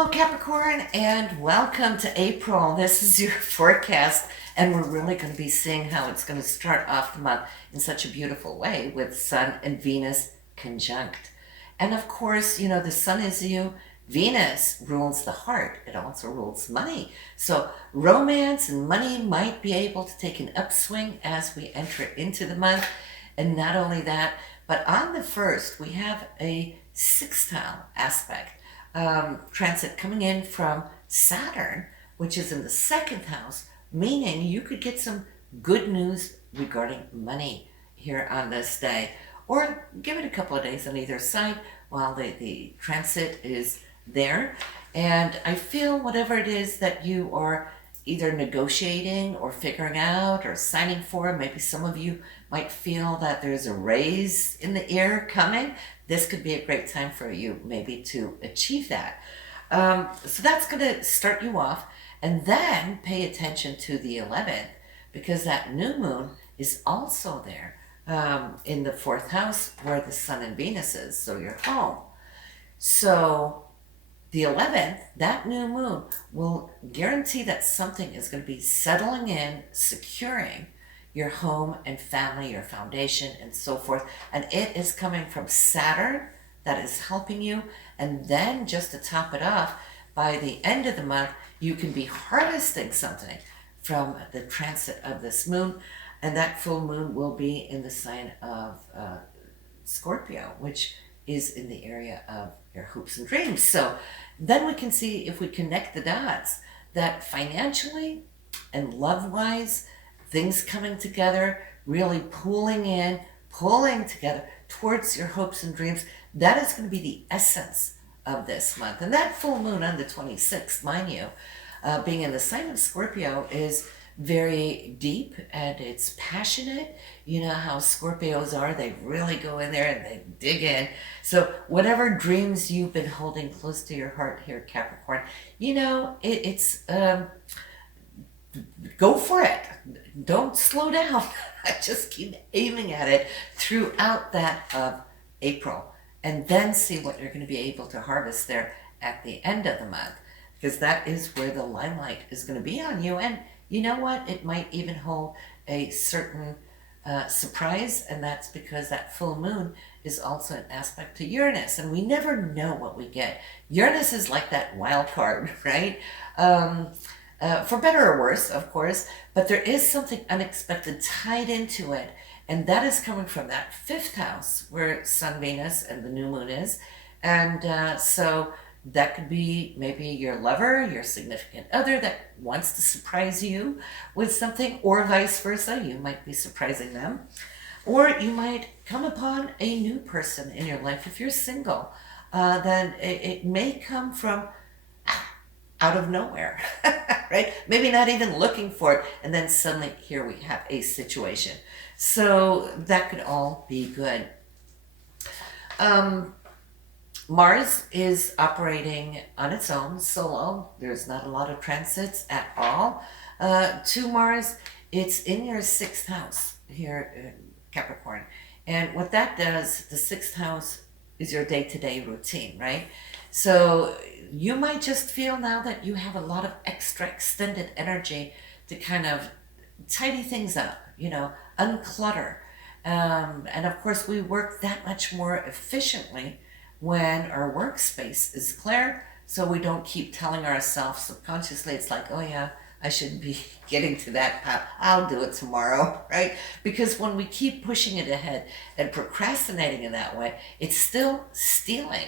Hello Capricorn and welcome to April. This is your forecast and we're really going to be seeing how it's going to start off the month in such a beautiful way with Sun and Venus conjunct. And of course, you know, the Sun is you, Venus rules the heart. It also rules money. So romance and money might be able to take an upswing as we enter into the month. And not only that, but on the 1st, we have a sextile aspect. Transit coming in from Saturn, which is in the 2nd house, meaning you could get some good news regarding money here on this day, or give it a couple of days on either side while the transit is there. And I feel whatever it is that you are either negotiating or figuring out or signing for, maybe some of you might feel that there's a raise in the air coming. This could be a great time for you maybe to achieve that. So that's going to start you off. And then pay attention to the 11th, because that new moon is also there in the 4th house where the Sun and Venus is, so your home. So the 11th, that new moon will guarantee that something is going to be settling in, securing your home and family, your foundation, and so forth. And it is coming from Saturn that is helping you. And then just to top it off, by the end of the month, you can be harvesting something from the transit of this moon. And that full moon will be in the sign of Scorpio, which is in the area of your hopes and dreams. So then we can see, if we connect the dots, that financially and love-wise, things coming together, really pulling together towards your hopes and dreams. That is going to be the essence of this month. And that full moon on the 26th, mind you, being in the sign of Scorpio, is very deep and it's passionate. You know how Scorpios are, they really go in there and they dig in. So whatever dreams you've been holding close to your heart here, Capricorn, you know, it's go for it. Don't slow down. Just keep aiming at it throughout that April, and then see what you're going to be able to harvest there at the end of the month, because that is where the limelight is going to be on you. And you know what? It might even hold a certain surprise, and that's because that full moon is also an aspect to Uranus, and we never know what we get. Uranus is like that wild card, right? For better or worse, of course, but there is something unexpected tied into it, and that is coming from that 5th house where Sun, Venus, and the new moon is. And so that could be maybe your lover, your significant other that wants to surprise you with something, or vice versa. You might be surprising them. Or you might come upon a new person in your life. If you're single, then it may come from out of nowhere, right? Maybe not even looking for it, and then suddenly here we have a situation. So that could all be good. Mars is operating on its own, solo. There's not a lot of transits at all. To Mars, it's in your 6th house here, Capricorn. And what that does, the 6th house is your day-to-day routine, right? So you might just feel now that you have a lot of extra extended energy to kind of tidy things up, you know, unclutter. And of course, we work that much more efficiently when our workspace is clear, so we don't keep telling ourselves subconsciously, it's like, oh yeah, I shouldn't be getting to that. I'll do it tomorrow, right? Because when we keep pushing it ahead and procrastinating in that way, it's still stealing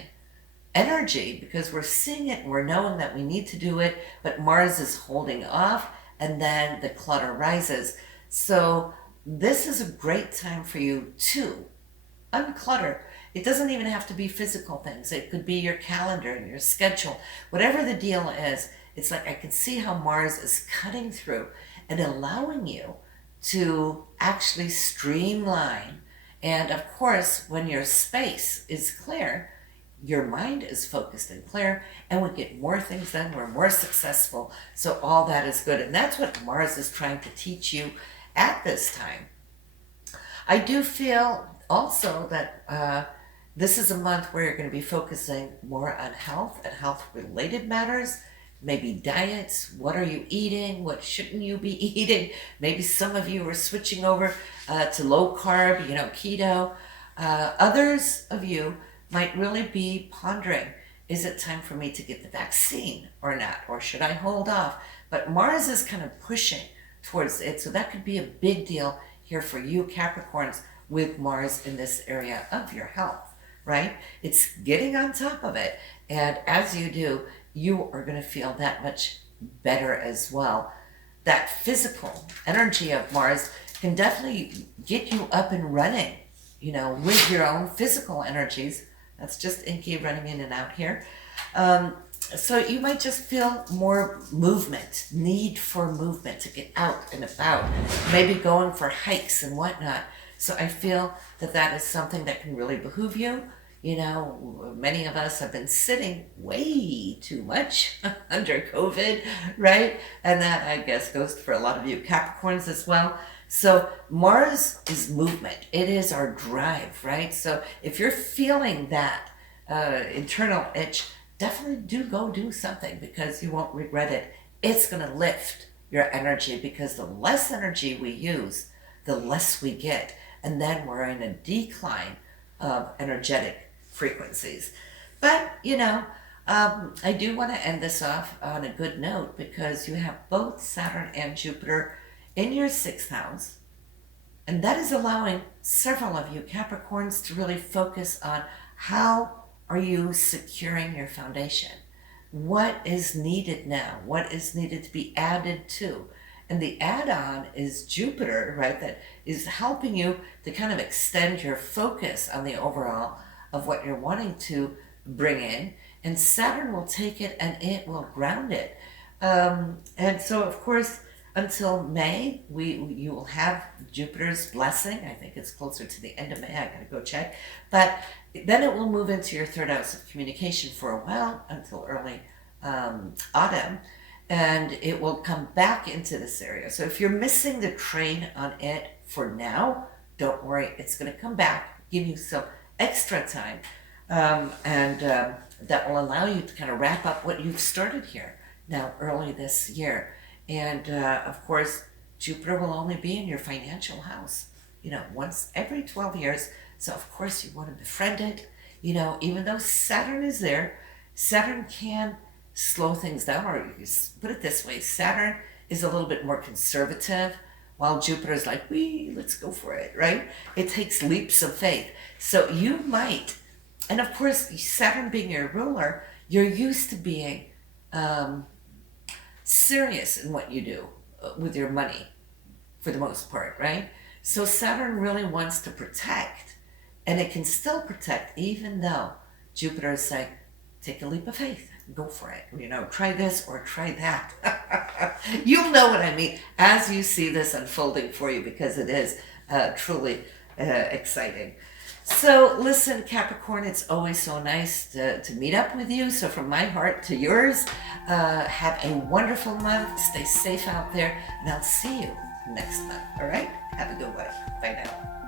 energy, because we're seeing it and we're knowing that we need to do it, but Mars is holding off, and then the clutter rises. So this is a great time for you to unclutter. It doesn't even have to be physical things. It could be your calendar and your schedule. Whatever the deal is, it's like I can see how Mars is cutting through and allowing you to actually streamline. And of course, when your space is clear, your mind is focused and clear, and we get more things done, we're more successful. So all that is good. And that's what Mars is trying to teach you at this time. I do feel also that This is a month where you're going to be focusing more on health and health-related matters, maybe diets. What are you eating? What shouldn't you be eating? Maybe some of you are switching over to low carb, keto. Others of you might really be pondering, is it time for me to get the vaccine or not? Or should I hold off? But Mars is kind of pushing towards it. So that could be a big deal here for you Capricorns with Mars in this area of your health, right? It's getting on top of it. And as you do, you are going to feel that much better as well. That physical energy of Mars can definitely get you up and running, with your own physical energies. That's just Inky running in and out here. So you might just feel more movement, need for movement to get out and about, maybe going for hikes and whatnot. So I feel that that is something that can really behoove you. Many of us have been sitting way too much under COVID, right? And that, I guess, goes for a lot of you Capricorns as well. So Mars is movement. It is our drive, right? So if you're feeling that internal itch, definitely go do something because you won't regret it. It's going to lift your energy because the less energy we use, the less we get. And then we're in a decline of energetic frequencies. But, I do want to end this off on a good note because you have both Saturn and Jupiter in your 6th house. And that is allowing several of you Capricorns to really focus on how are you securing your foundation? What is needed now? What is needed to be added to? And the add-on is Jupiter, right? That is helping you to kind of extend your focus on the overall of what you're wanting to bring in. And Saturn will take it and it will ground it. And so, of course, until May, you will have Jupiter's blessing. I think it's closer to the end of May. I gotta go check. But then it will move into your 3rd house of communication for a while until early autumn. And it will come back into this area. So if you're missing the train on it for now, don't worry. It's going to come back, give you some extra time. And that will allow you to kind of wrap up what you've started here now early this year. And of course, Jupiter will only be in your financial house, once every 12 years. So of course you want to befriend it. Even though Saturn is there, Saturn can slow things down, or you put it this way, Saturn is a little bit more conservative, while Jupiter is like, let's go for it, right? It takes leaps of faith. So you might, and of course, Saturn being your ruler, you're used to being serious in what you do with your money, for the most part, right? So Saturn really wants to protect, and it can still protect, even though Jupiter is saying, take a leap of faith. Go for it. Try this or try that. You'll know what I mean as you see this unfolding for you because it is truly exciting. So listen, Capricorn, it's always so nice to meet up with you. So from my heart to yours, have a wonderful month. Stay safe out there, and I'll see you next month. All right? Have a good one. Bye now.